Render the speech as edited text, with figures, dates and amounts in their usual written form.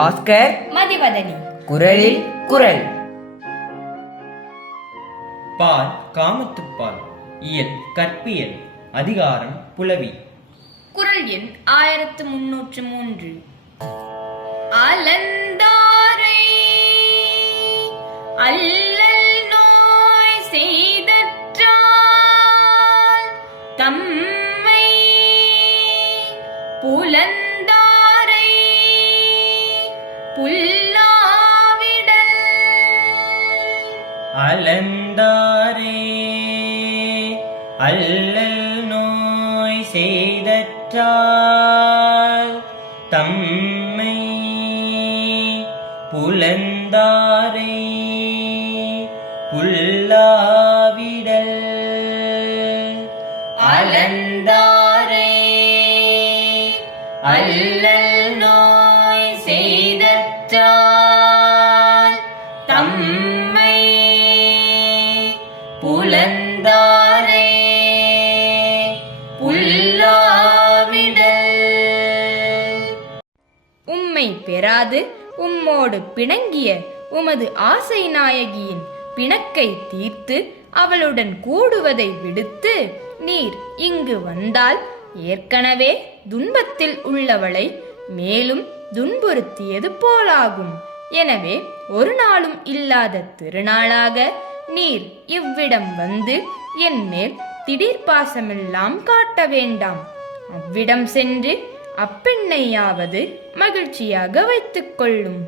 பாஸ்கர் மதிவதனி. குரலில் குரல். பால் காமத்துப்பால். இயல் கற்பியல். அதிகாரம் புலவி. குரல் எண் 1303. அலந்தாரை அல்லல் நோய் செய்தற்றால் தம்மை புலந்தாரை புல்லாவிடல். அலந்தாரே அல்லல் நோய் செய்தற்றால் தம்மை புலந்தாரை புல்லாவிடல். அலந்தாரை அல்லல் நோய் செய்தற்றால் தம்மை புலந்தாரை புல்லாவிடல். உம்மை பெறாது உம்மோடு பிணங்கிய உமது ஆசை நாயகியின் பிணக்கை தீர்த்து அவளுடன் கூடுவதை விடுத்து நீர் இங்கு வந்தால் ஏற்கனவே துன்பத்தில் உள்ளவளை மேலும் துன்புறுத்தியது போலாகும். எனவே ஒரு நாளும் இல்லாத திருநாளாக நீர் இவ்விடம் வந்து என் மேல் திடீர் பாசமெல்லாம் காட்ட வேண்டாம். அவ்விடம் சென்று அப்பெண்ணையாவது மகிழ்ச்சியாக வைத்துக் கொள்ளும்.